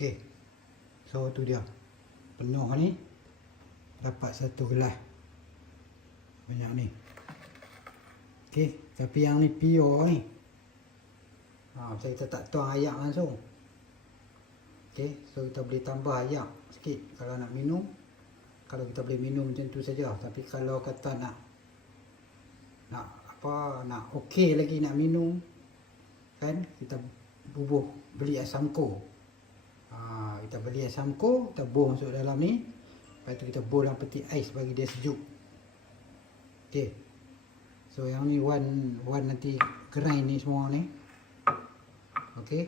Okey. So tu dia. Penuh ni dapat satu gelas. Banyak ni. Okey, tapi yang ni pure ni. Ha, macam kita tak tuang ayak langsung. Okey, so kita boleh tambah ayak sikit kalau nak minum. Kalau kita boleh minum macam tu saja. Tapi kalau kata nak nak apa nak okey lagi nak minum kan kita bubuh beli asam ko. Kita beli asam ko, kita buh masuk dalam ni. Lepas tu kita buh dalam peti ais bagi dia sejuk. Okey. So yang ni one one nanti grind ni semua ni. Okey.